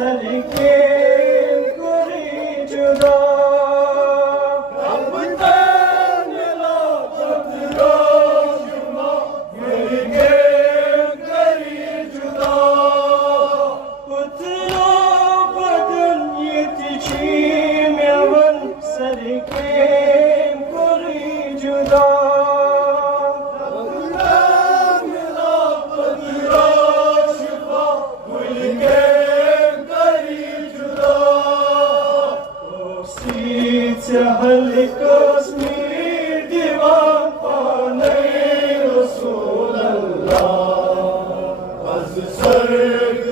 सरके करी जुदा रबतन मिला पत्रा जुमा सरके करी जुदा पत्रा बदन yetişim yavan सरके करी जुदा हल कश्मीर दीवान पाने रसूल अल्लाह अज सर्ग